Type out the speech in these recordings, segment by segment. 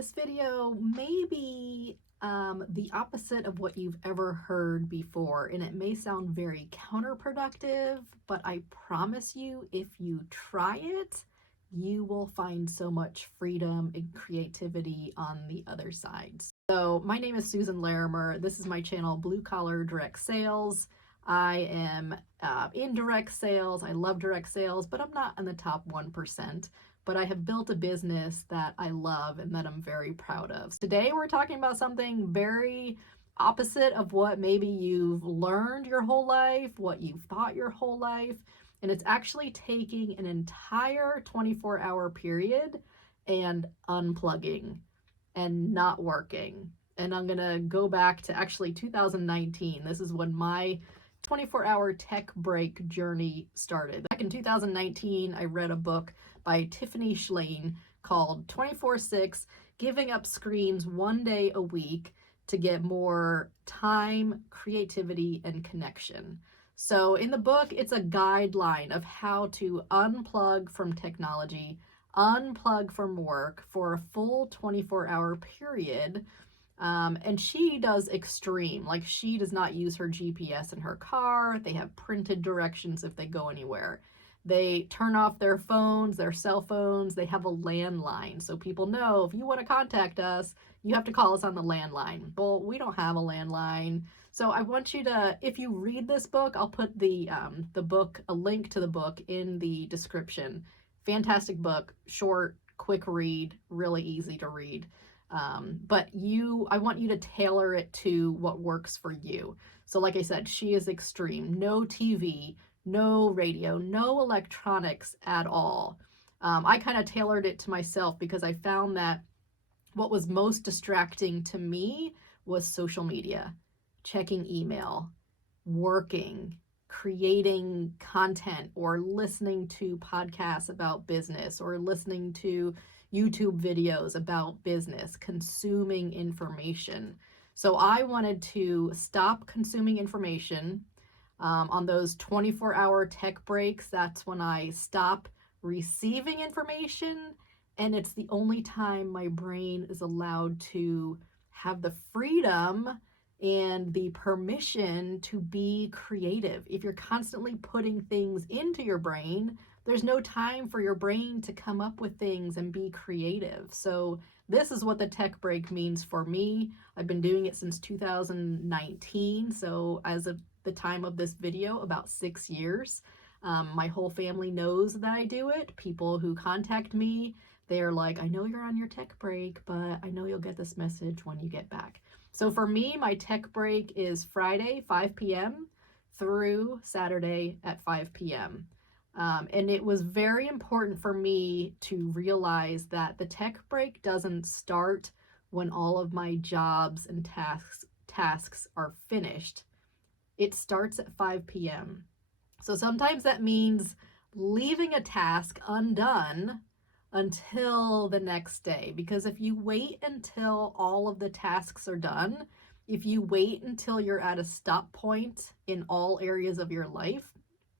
this video may be the opposite of what you've ever heard before, and it may sound very counterproductive, but I promise you, if you try it, you will find so much freedom and creativity on the other side. So my name is Susan Larimer. This is my channel, Blue Collar Direct Sales. I am in direct sales. I love direct sales, but I'm not in the top 1%. But I have built a business that I love and that I'm very proud of. Today we're talking about something very opposite of what maybe you've learned your whole life, what you've thought your whole life, and it's actually taking an entire 24-hour period and unplugging and not working. And I'm gonna go back to actually 2019. This is when my 24-hour tech break journey started. Back in 2019, I read a book by Tiffany Schlein called 24/6, Giving Up Screens One Day a Week to Get More Time, Creativity, and Connection. So in the book, it's a guideline of how to unplug from technology, unplug from work for a full 24-hour period. And she does extreme, like she does not use her GPS in her car. They have printed directions if they go anywhere. They turn off their phones, their cell phones. They have a landline. So people know if you want to contact us, you have to call us on the landline. Well, we don't have a landline. So I want you to, if you read this book, I'll put the book, a link to the book in the description. Fantastic book, short, quick read, really easy to read. But I want you to tailor it to what works for you. So like I said, she is extreme. No TV, no radio, no electronics at all. I kind of tailored it to myself because I found that what was most distracting to me was social media, checking email, working, creating content, or listening to podcasts about business, or listening to YouTube videos about business, consuming information. So I wanted to stop consuming information. On those 24-hour tech breaks, that's when I stop receiving information, and it's the only time my brain is allowed to have the freedom and the permission to be creative. If you're constantly putting things into your brain, there's no time for your brain to come up with things and be creative. So this is what the tech break means for me. I've been doing it since 2019. So as of the time of this video, about 6 years. My whole family knows that I do it. People who contact me, they're like, I know you're on your tech break, but I know you'll get this message when you get back. So for me, my tech break is Friday, 5 p.m. through Saturday at 5 p.m. And it was very important for me to realize that the tech break doesn't start when all of my jobs and tasks are finished. It starts at 5 p.m. So sometimes that means leaving a task undone until the next day. Because if you wait until all of the tasks are done, if you wait until you're at a stop point in all areas of your life,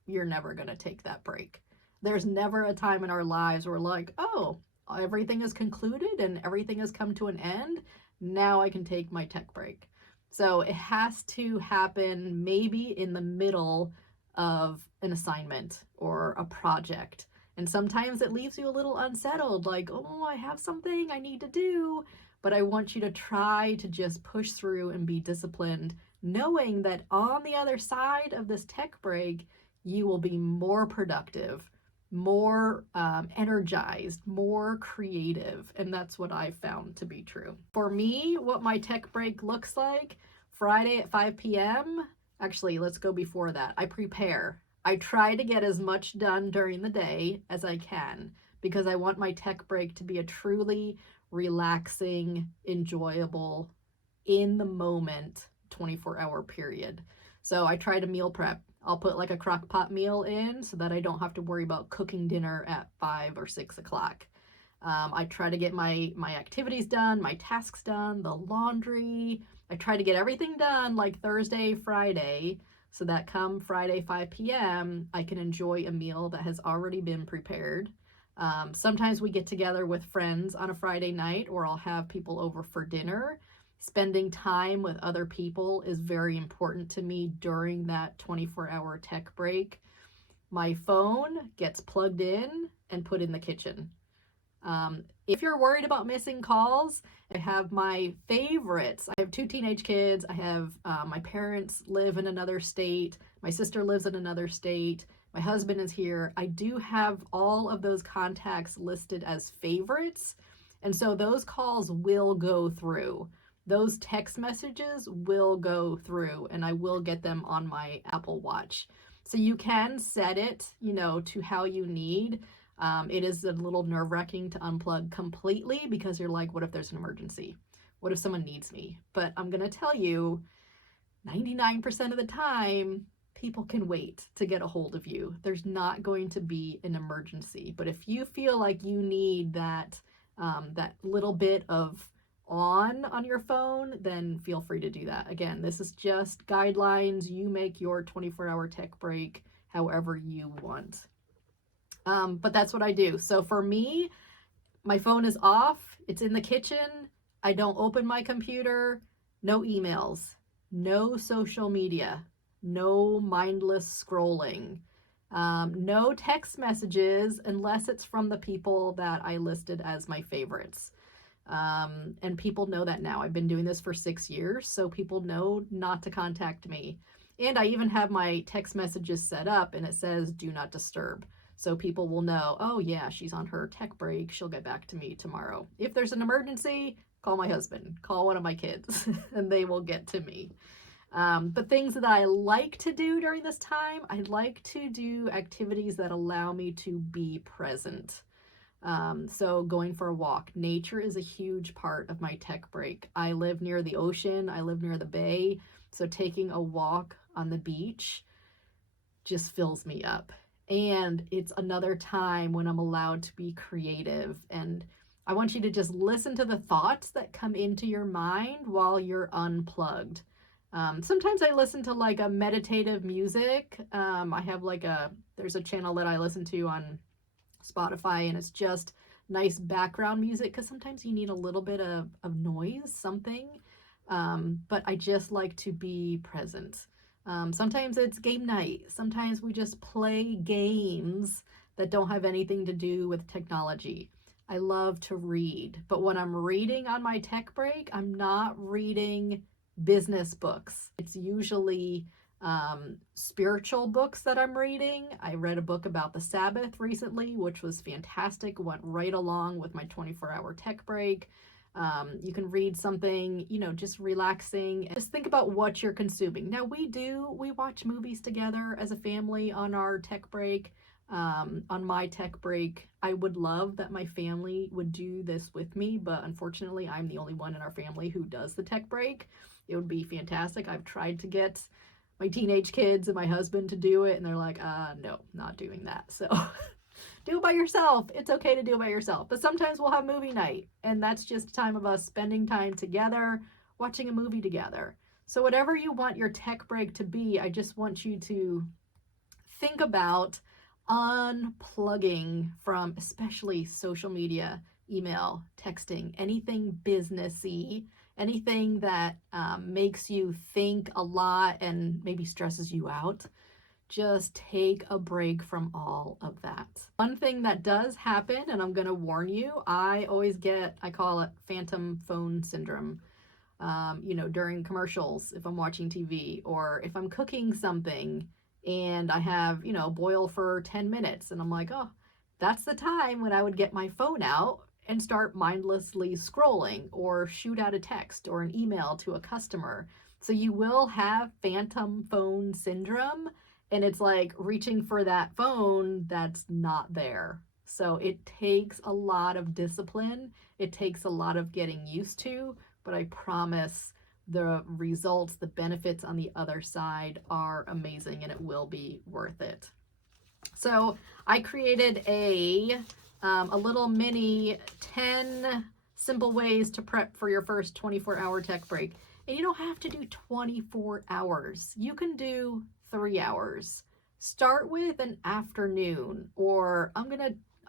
you're never going to take that break. There's never a time in our lives where we're like, oh, everything is concluded and everything has come to an end. Now I can take my tech break. So it has to happen maybe in the middle of an assignment or a project. And sometimes it leaves you a little unsettled, like, oh, I have something I need to do. But I want you to try to just push through and be disciplined, knowing that on the other side of this tech break, you will be more productive, more energized, more creative. And that's what I found to be true. For me, what my tech break looks like, Friday at 5 p.m. Actually, let's go before that. I prepare. I try to get as much done during the day as I can because I want my tech break to be a truly relaxing, enjoyable, in the moment 24-hour period. So I try to meal prep. I'll put like a crock pot meal in so that I don't have to worry about cooking dinner at 5 or 6 o'clock. I try to get my activities done, my tasks done, the laundry. I try to get everything done like Thursday, Friday, so that come Friday, 5 p.m., I can enjoy a meal that has already been prepared. Sometimes we get together with friends on a Friday night, or I'll have people over for dinner. Spending time with other people is very important to me during that 24-hour tech break. My phone gets plugged in and put in the kitchen. If you're worried about missing calls, I have my favorites. I have two teenage kids. I have my parents live in another state. My sister lives in another state. My husband is here. I do have all of those contacts listed as favorites. And so those calls will go through. Those text messages will go through, and I will get them on my Apple Watch. So you can set it, to how you need. It is a little nerve-wracking to unplug completely because you're like, what if there's an emergency? What if someone needs me? But I'm going to tell you, 99% of the time, people can wait to get a hold of you. There's not going to be an emergency. But if you feel like you need that little bit of on your phone, then feel free to do that. Again, this is just guidelines. You make your 24-hour tech break however you want. But that's what I do. So for me, my phone is off. It's in the kitchen. I don't open my computer. No emails. No social media. No mindless scrolling. No text messages unless it's from the people that I listed as my favorites. And people know that now. I've been doing this for 6 years, so people know not to contact me. And I even have my text messages set up and it says do not disturb. So people will know, oh yeah, she's on her tech break. She'll get back to me tomorrow. If there's an emergency, call my husband, call one of my kids, and they will get to me. But things that I like to do during this time, I like to do activities that allow me to be present. So going for a walk. Nature is a huge part of my tech break. I live near the ocean. I live near the bay. So taking a walk on the beach just fills me up. And it's another time when I'm allowed to be creative. And I want you to just listen to the thoughts that come into your mind while you're unplugged. Sometimes I listen to like a meditative music. I have there's a channel that I listen to on Spotify, and it's just nice background music because sometimes you need a little bit of noise, something. But I just like to be present. Sometimes it's game night. Sometimes we just play games that don't have anything to do with technology. I love to read, but when I'm reading on my tech break, I'm not reading business books. It's usually spiritual books that I'm reading. I read a book about the Sabbath recently, which was fantastic, went right along with my 24-hour tech break. You can read something, just relaxing. Just think about what you're consuming. Now we watch movies together as a family on our tech break. On my tech break, I would love that my family would do this with me, but unfortunately I'm the only one in our family who does the tech break. It would be fantastic. I've tried to get my teenage kids and my husband to do it, and they're like, no, not doing that. So do it by yourself. It's okay to do it by yourself. But sometimes we'll have movie night, and that's just a time of us spending time together, watching a movie together. So whatever you want your tech break to be, I just want you to think about unplugging from especially social media, email, texting, anything businessy, anything that makes you think a lot and maybe stresses you out. Just take a break from all of that. One thing that does happen, and I'm going to warn you, I call it phantom phone syndrome. During commercials, if I'm watching TV, or if I'm cooking something and I have, boil for 10 minutes and I'm like, oh, that's the time when I would get my phone out and start mindlessly scrolling or shoot out a text or an email to a customer. So you will have phantom phone syndrome, and it's like reaching for that phone that's not there. So it takes a lot of discipline. It takes a lot of getting used to, but I promise the results, the benefits on the other side are amazing, and it will be worth it. So I created a little mini 10 simple ways to prep for your first 24-hour tech break. And you don't have to do 24 hours. You can do 3 hours. Start with an afternoon, or I'm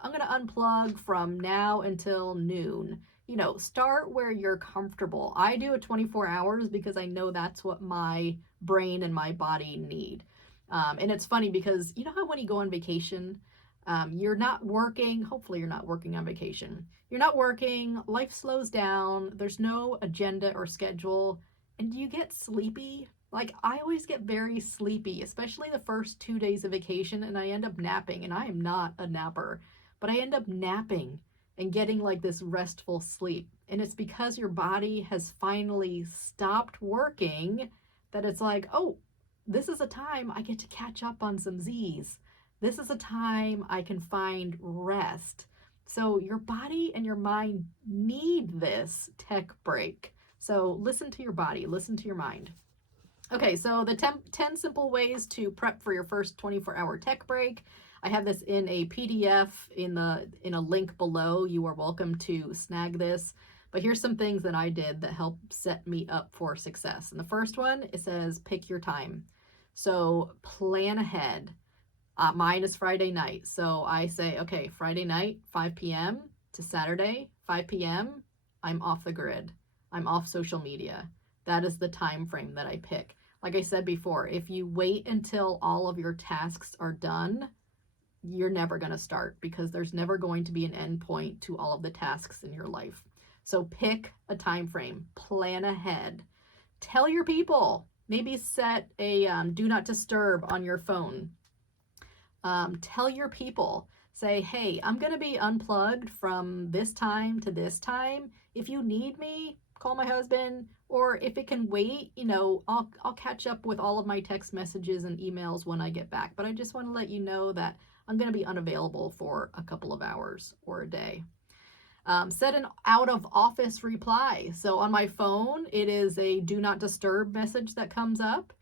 I'm gonna unplug from now until noon. You know, start where you're comfortable. I do a 24 hours because I know that's what my brain and my body need. And it's funny because you know how when you go on vacation, you're not working. Hopefully, you're not working on vacation. You're not working. Life slows down. There's no agenda or schedule. And you get sleepy. Like, I always get very sleepy, especially the first 2 days of vacation, and I end up napping. And I am not a napper, but I end up napping and getting like this restful sleep. And it's because your body has finally stopped working that it's like, oh, this is a time I get to catch up on some Z's. This is a time I can find rest. So your body and your mind need this tech break. So listen to your body, listen to your mind. Okay, so the 10 simple ways to prep for your first 24-hour tech break. I have this in a PDF in a link below. You are welcome to snag this. But here's some things that I did that helped set me up for success. And the first one, it says pick your time. So plan ahead. Mine is Friday night. So I say, okay, Friday night, 5 p.m. to Saturday, 5 p.m., I'm off the grid. I'm off social media. That is the time frame that I pick. Like I said before, if you wait until all of your tasks are done, you're never going to start because there's never going to be an end point to all of the tasks in your life. So pick a time frame, plan ahead. Tell your people, maybe set a do not disturb on your phone. Tell your people, say, hey, I'm going to be unplugged from this time to this time. If you need me, call my husband, or if it can wait, you know, I'll catch up with all of my text messages and emails when I get back. But I just want to let you know that I'm going to be unavailable for a couple of hours or a day. Set an out of office reply. So on my phone, it is a do not disturb message that comes up.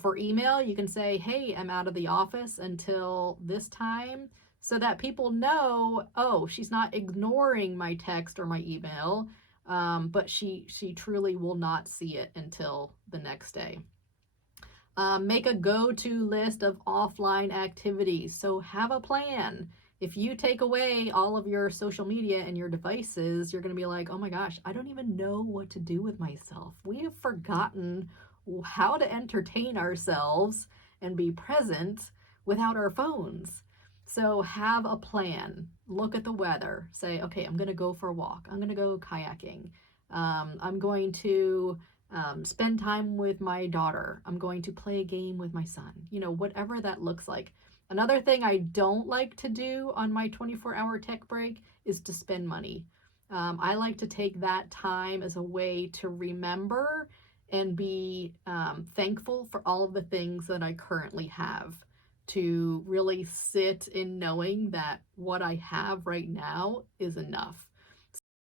For email, you can say, hey, I'm out of the office until this time, so that people know, oh, she's not ignoring my text or my email, but she truly will not see it until the next day. Make a go-to list of offline activities. So have a plan. If you take away all of your social media and your devices, you're going to be like, oh my gosh, I don't even know what to do with myself. We have forgotten how to entertain ourselves and be present without our phones. So have a plan. Look at the weather. Say, okay, I'm going to go for a walk. I'm going to go kayaking. I'm going to spend time with my daughter. I'm going to play a game with my son. You know, whatever that looks like. Another thing I don't like to do on my 24-hour tech break is to spend money. I like to take that time as a way to remember and be thankful for all of the things that I currently have, to really sit in knowing that what I have right now is enough.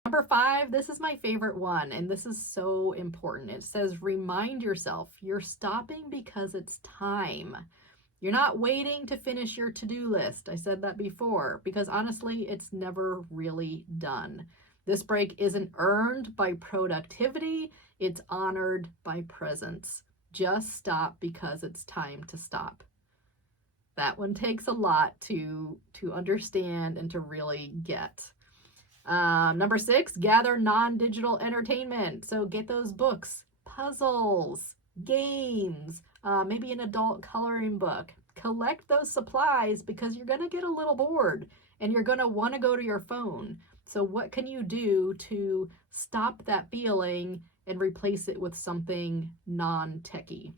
Number 5, this is my favorite one, and this is so important. It says, remind yourself you're stopping because it's time. You're not waiting to finish your to-do list. I said that before, because honestly, it's never really done. This break isn't earned by productivity. It's honored by presence. Just stop because it's time to stop. That one takes a lot to understand and to really get. Number 6, gather non-digital entertainment. So get those books, puzzles, games, maybe an adult coloring book. Collect those supplies because you're going to get a little bored and you're going to want to go to your phone. So what can you do to stop that feeling and replace it with something non-techy?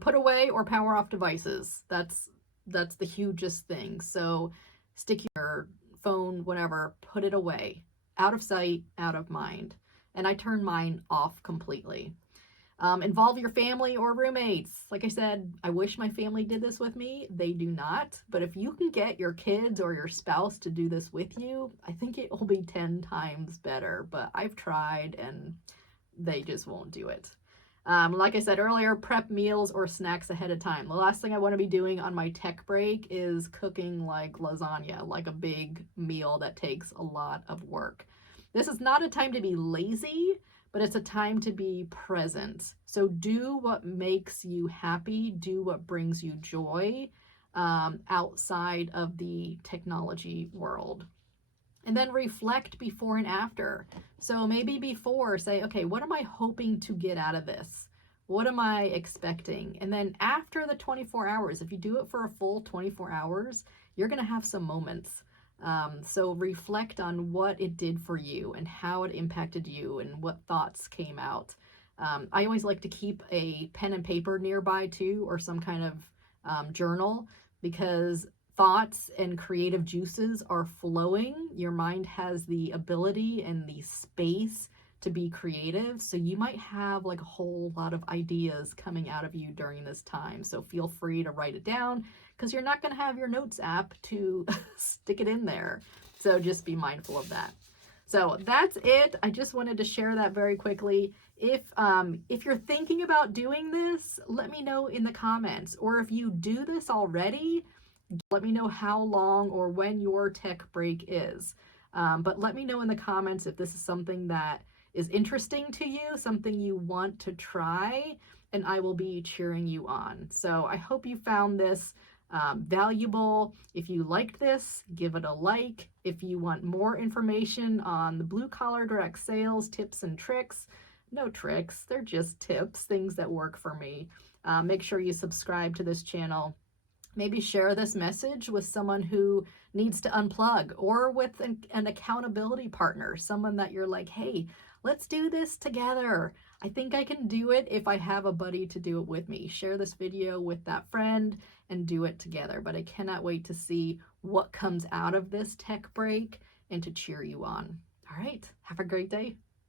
Put away or power off devices. That's the hugest thing. So stick your phone, whatever, put it away. Out of sight, out of mind. And I turn mine off completely. Involve your family or roommates. Like I said, I wish my family did this with me. They do not. But if you can get your kids or your spouse to do this with you, I think it will be 10 times better. But I've tried and they just won't do it. Like I said earlier, prep meals or snacks ahead of time. The last thing I want to be doing on my tech break is cooking like lasagna, like a big meal that takes a lot of work. This is not a time to be lazy, but it's a time to be present. So do what makes you happy, do what brings you joy. outside of the technology world. And then reflect before and after. So maybe before, say, okay, what am I hoping to get out of this? What am I expecting? And then after the 24 hours, if you do it for a full 24 hours, you're going to have some moments. So reflect on what it did for you and how it impacted you and what thoughts came out. I always like to keep a pen and paper nearby too, or some kind of journal, because thoughts and creative juices are flowing. Your mind has the ability and the space to be creative. So you might have like a whole lot of ideas coming out of you during this time. So feel free to write it down, because you're not going to have your notes app to stick it in there. So just be mindful of that. So that's it. I just wanted to share that very quickly. If you're thinking about doing this, let me know in the comments. Or if you do this already, let me know how long or when your tech break is. But let me know in the comments if this is something that is interesting to you, something you want to try, and I will be cheering you on. So I hope you found this valuable. If you liked this, give it a like. If you want more information on the blue collar direct sales tips and tricks, no tricks, they're just tips, things that work for me. Make sure you subscribe to this channel. Maybe share this message with someone who needs to unplug, or with an accountability partner, someone that you're like, hey, let's do this together. I think I can do it if I have a buddy to do it with me. Share this video with that friend and do it together. But I cannot wait to see what comes out of this tech break and to cheer you on. All right, have a great day.